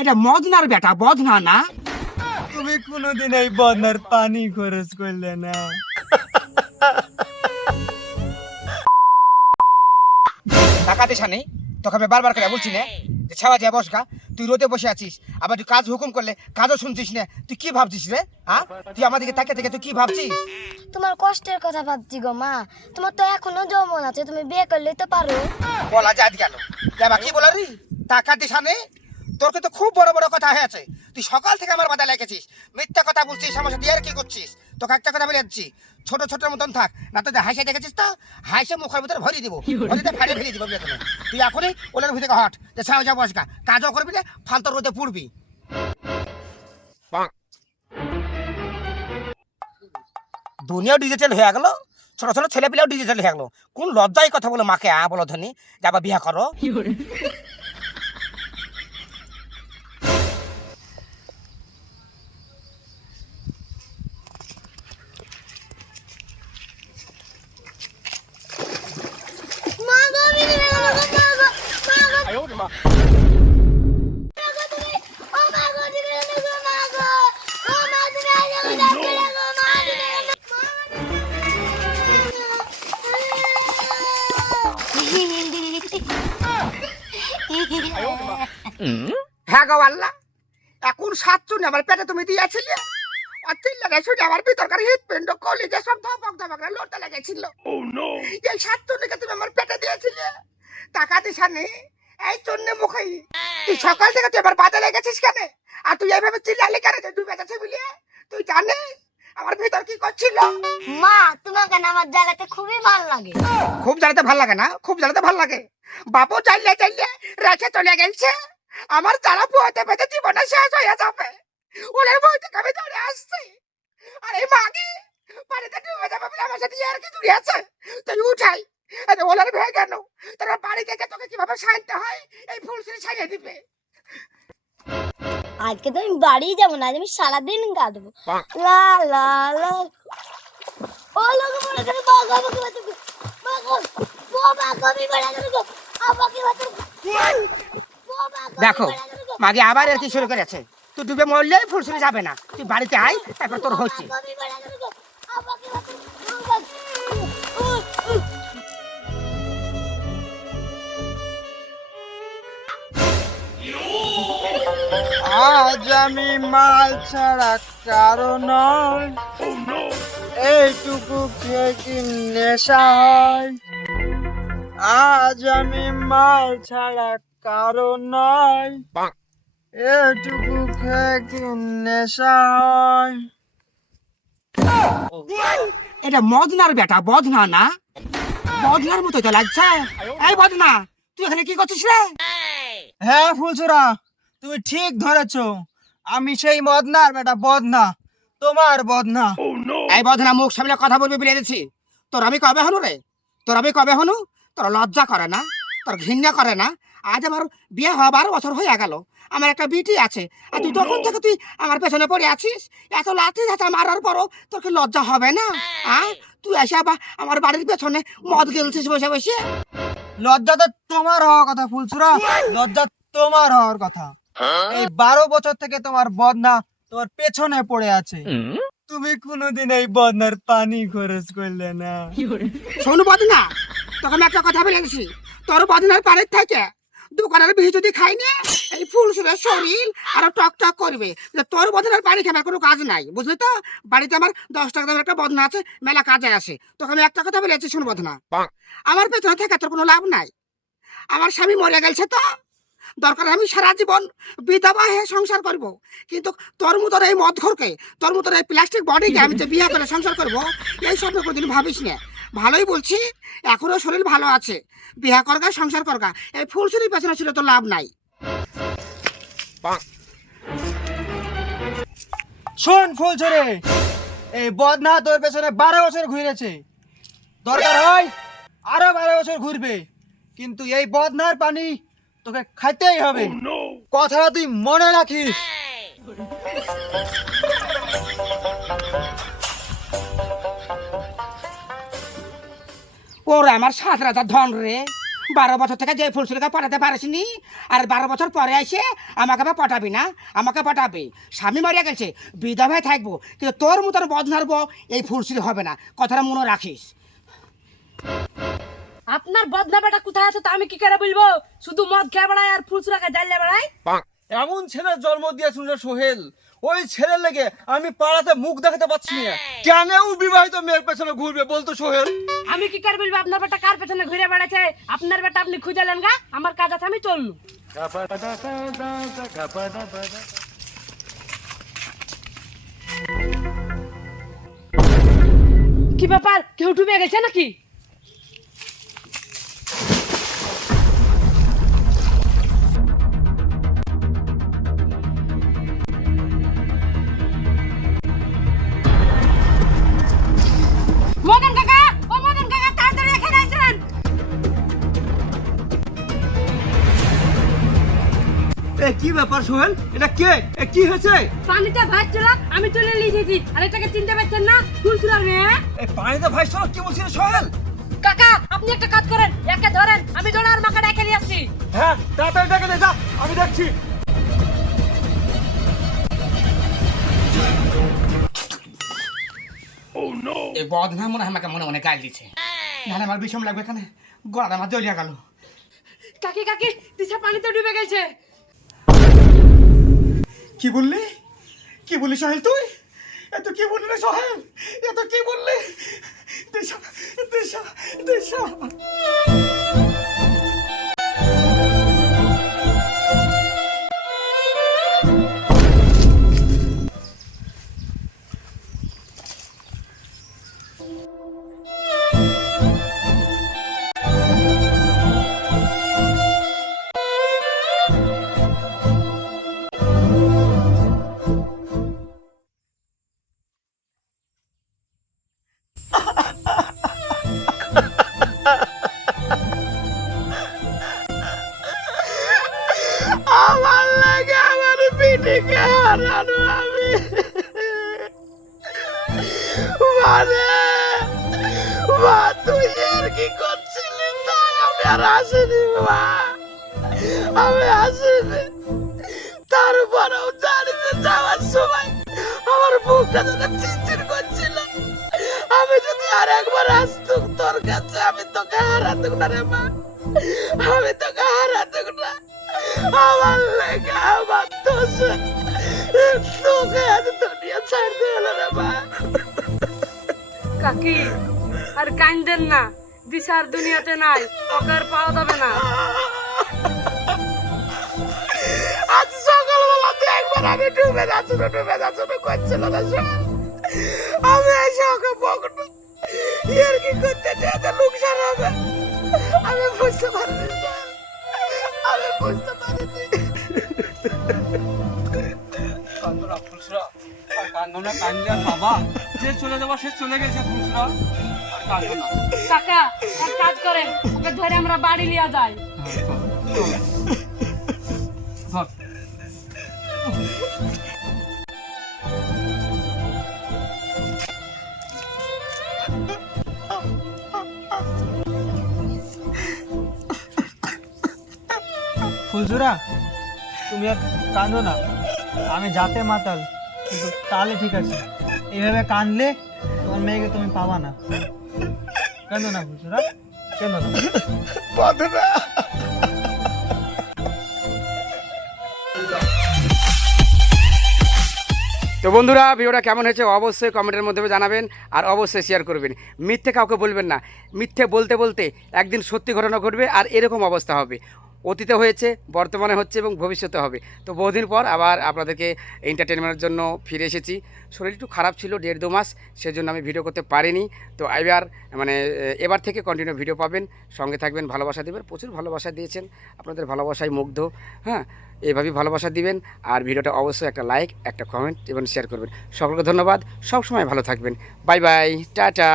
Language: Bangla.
এটা মদনার বেটা বদনা না? তুমি কোনোদিন এই বন্যার পানি খরচ করলে না। টাকাতে সানে তোকে আমি বারবার করে বলছি না যে ছাওয়া যা বসকা তুই রোদে বসে আছিস আবার তুই কাজ হুকুম করলে কাজও শুনছিস না তুই কি ভাবছিস রে হ্যাঁ তুই আমাদেরকে তাকে থেকে তুই কি ভাবছিস? তোমার কষ্টের কথা ভাবছি গো মা তোমার তো এখনও যৌবন আছে তুমি বিয়ে করলেই তো পারো। বলা যায় গেল এবার কি বলা রি? টাকাতে সানে তোর কিন্তু খুব বড় বড় কথা হয়ে আছে তুই সকাল থেকে আমার বাধা লেগেছিস। মিথ্যা কথা বলছিস আমার সাথে আর কি করছিস? তোকে একটা কথা বলে যাচ্ছি। ছোট ছোট মতন থাক। না তো হাসে দেখেছিস তো? হাসে মুখের ভিতরে ভরি দিব। ভরিতে ফাটে ফেলে দিব বেতনে তুই এখনই ওলের ভিতরে হট। যে ছাও যা বসকা কাজও করবি না ফালতু রোদে পুড়বি। দুনিয়াও ডিজিটাল হয়ে গেল। ছোট ছোট ছেলে পেলেও ডিজিটাল হয়ে গেল। কোন লজ্জায় কথা বলে মাকে আ বলো ধনী যাবা বিয়া করো মা গো আমি মা গো মা গো মা গো ও মা গো দিবে না গো মা গো ও মা দিবে না গো ডাক্তার গো মা দিবে না হ্যাঁ গো আল্লাহ এখন সাতজন আমার পেটে তুমি দিয়েছিলে। আর তিন লাগাই শুনে আমার ভিতরকার হৃদপিণ্ড কলিজে সব ধপক ধপক লড়তে লেগেছিল। এই সাতজনকে তুমি আমার পেটে দিয়েছিলে। টাকা দিশানি এই জন্য মুখে। তুই সকাল থেকে তুই আমার বাধা লেগেছিস কেন? আর তুই এইভাবে চিল্লালি কেন যে ডুবে যাচ্ছে বলিয়ে তুই জানিস আমার ভিতর কি করছিল? মা তোমাকে না আমার জায়গাতে খুবই ভালো লাগে। খুব জ্বালাতে ভালো লাগে না? খুব জ্বালাতে ভালো লাগে। বাপু চাইলে চাইলে রেখে চলে গেছে। আমার জ্বালা পোহাতে পেতে জীবনটা শেষ হয়ে যাবে। ওদের বই থেকে আমি ধরে আসছি। আরে মাগি পানিতে ডুবে যাবে আমার সাথে আর কি জুড়ে আছে তুই উঠাই। আরে ওলার ভেয়ে কেন তোরা বাড়ি থেকে তোকে কীভাবে সাইতে হয় এই ফুল সিঁড়ি ছাড়িয়ে দিবে আজকে তো আমি বাড়ি যাব না আজ আমি সারাদিন কাঁদবো লা লা লা ও লোক মনে করে বাগা বাগা ও বাগা আমি বড় আমাকে দেখো মাগে আবার আর কি শুরু করেছে তুই ডুবে মরলে ফুল সিঁড়ি যাবে না তুই বাড়িতে আয় তারপর তোর হচ্ছে আজ আমি মাল ছাড়া কারও নয় এইটুকু খেয়ে কি নেশা হয়? আজ আমি মাল ছাড়া কারও নয় এইটুকু খেয়ে কি নেশা হয়? এটা মদনার বেটা বদনা না? বদনার মতো তো লাগছে। এই বদনা তুই এখানে কি করছিস রে? হ্যাঁ ফুলছুরা তুমি ঠিক ধরেছ। আমি সেই মদনার বেটা বদনা তোমার বদনা। এই বদনা মুখ সামনে কথা বলবি বলে দিচ্ছি তোর আমি কবে হনু রে? তোর আমি কবে হনু? তোর লজ্জা করে না? তোর ঘৃণা করে না? আজ আমার বিয়ে হওয়া বারো বছর হয়ে গেল। আমার একটা বিটি আছে। আর তুই তখন থেকে তুই আমার পেছনে পড়ে আছিস? এত লাঠি ঝাঁটা মারার পরও তোর কি লজ্জা হবে না? আয় তুই এসে আবার আমার বাড়ির পেছনে মদ গেলছিস বসে বসে? লজ্জা তো তোমার হওয়ার কথা ফুলছুরা লজ্জা তোমার হওয়ার কথা। এই বারো বছর থেকে তোমার বদনা তোমার পেছনে পড়ে আছে। তুমি কোনোদিন এই বদনার পানি খরচ করলে না। শোন বদনা আমি একটা কথা বলেছি তোর বদনার পানির থেকে দোকানের বিহি যদি খাই না এই ফুল সুরের শরীর আরও টক টক করবে। যে তোর বদনার পানি খাবার কোনো কাজ নাই বুঝলি তো? বাড়িতে আমার দশ টাকা দামের একটা বদনা আছে মেলা কাজে আসে। তোকে আমি একটা কথা বলেছি শুন বদনা। আমার পেছনে থেকে তোর কোনো লাভ নাই। আমার স্বামী মরে গেছে তো? দরকার আমি সারা জীবন বিধবা হয়ে সংসার করব। কিন্তু তোর এই মদ ঘরকে তোর এই প্লাস্টিক বডিকে আমি যে বিয়ে করে সংসার করব, এই স্বপ্ন কোনদিন ভাবিস না। ভালোই বলছি এখনও শরীর ভালো আছে। বিয়া করগা, সংসার করগা, এই ফুলসুরির পেছনে ছিল তো লাভ নাই। শোন ফুলছড়ে এই বদনা তোর পেছনে বারো বছর ঘুরেছে। দরকার হয় আরও বারো বছর ঘুরবে। কিন্তু এই বদনার পানি তোকে খাইতেই হবে। কথাটা তুই মনে রাখিস। ওরে আমার সাত রাজার ধন রে। বারো বছর থেকে যে ফুলসুরিকে পটাতে পারিসনি আর বারো বছর পরে এসে আমাকে বা পটাবি না? আমাকে পটাবি। স্বামী মারিয়া গেছে বিধবায় থাকব কিন্তু তোর মতন বদনারবো এই ফুলসুরি হবে না। কথাটা মনে রাখিস। আপনার বদনা বেটা কোথায় আছে তা আমি কি করে বলব? শুধু মদ খেয়ে বেড়ায় আর ফুলসুরাকে জ্বালিয়ে বেড়ায়? এমন ছেলের জন্ম দিয়েছিল সোহেল। ওই ছেলের লেগে আমি পাড়াতে মুখ দেখাতে পাচ্ছি না। কেন ও বিবাহিত মেয়ের পেছনে ঘুরবে বলতো সোহেল? আমি কি করে বলব আপনার বেটা কার পেছনে ঘুরে বেড়াচ্ছে? আপনার বেটা আপনি খুঁজে খুঁজালেন গা আমার কাজ আছে আমি চললু কি ব্যাপার কেউ ডুবে গেছে নাকি? ব্যাপার সোহেল এটা কে? এ কি হয়েছে? পানিতে ভাসছিল আমি তুলে নিয়ে এসেছি। আর এটাকে চিনতে পারছেন না? ফুলসুরার মেয়ে এই পানিতে ভাইছ কি বলছিস সোহেল কাকা আপনি একটা কাজ করেন একে ধরেন আমি দোড়ার মাকে ডেকে নিয়ে আসছি। হ্যাঁ তাড়াতাড়ি ডেকে দে যা আমি দেখছি। এই বদনা মনে হয় আমাকে মনে মনে গাল দিচ্ছে। নাহলে আমার বিষম লাগবে এখানে। গলাটা আমার জ্বলিয়া গেল। কাকি কাকি দিশা পানিতে ডুবে গেছে। কি বললি? কি বললি সোহেল তুই? এত কি বললি রে সোহেল? এত কি বললি? দেশা দেশা দেশা। আমার লাগে আমার পিঠিকে হারানো আমি। মানে মা, তুই আর কি করছিলি? তাই আমি আর আসিনি, মা। আমি আসিনি। তারপরেও জানিতে যাওয়ার সময় আমার বুকটা যেন চিনচিন করছিল। আমি যদি আর একবার আসতুক তোর কাছে, আমি তোকে হারাতুক না রে মা। আমি তোকে হারাতুক না। আমার লেগে আমার দোষে। তোকে আজ দুনিয়া ছাড়তে হলো রে মা। কাকি আর কান্দেন না। দিশার দুনিয়াতে নাই ওকে আর পাওয়া যাবে না। আজ সকালবেলাতে একবার আমি ডুবে যাচ্ছি না ডুবে যাচ্ছি না করছিল না। আমি এসে ওকে বকনো এর কি করতে চেয়েছে লোকসান হবে? আমি বুঝতে পারিনি কান্দনা কান্দলে বাবা। যে চলে যাব সে চলে গেছে আর কাকা এক কাজ করেন ওকে ধরে আমরা বাড়ি লিয়া যাই। ধর। ফুলসুরা তুমি আর কাঁদো না। আমি যাতে মাতাল। তাহলে ঠিক আছে। এইভাবে কাঁদলে তোমার মেয়েকে তুমি পাবা না। কেন না ফুলসুরা কেন না? তো বন্ধুরা ভিডিওটা কেমন হয়েছে অবশ্যই কমেন্টের মধ্যে জানাবেন আর অবশ্যই শেয়ার করবেন। মিথ্যে কাউকে বলবেন না। মিথ্যে বলতে বলতে একদিন সত্যি ঘটনা ঘটবে আর এরকম অবস্থা হবে। অতীতে হয়েছে, বর্তমানে হচ্ছে এবং ভবিষ্যতে হবে। তো বহুদিন পর আবার আপনাদেরকে এন্টারটেনমেন্টের জন্য ফিরে এসেছি। শরীর একটু খারাপ ছিল দেড় দু মাস, সেজন্য আমি ভিডিও করতে পারিনি। তো এবার মানে এবার থেকে কন্টিনিউ ভিডিও পাবেন, সঙ্গে থাকবেন, ভালোবাসা দেবেন, প্রচুর ভালোবাসা দিয়েছেন। আপনাদের ভালোবাসায় মুগ্ধ হ্যাঁ? এভাবেই ভালোবাসা দিবেন, আর ভিডিওটা অবশ্যই একটা লাইক একটা কমেন্ট এবং শেয়ার করবেন। সকলকে ধন্যবাদ, সবসময় ভালো থাকবেন। Bye bye tata!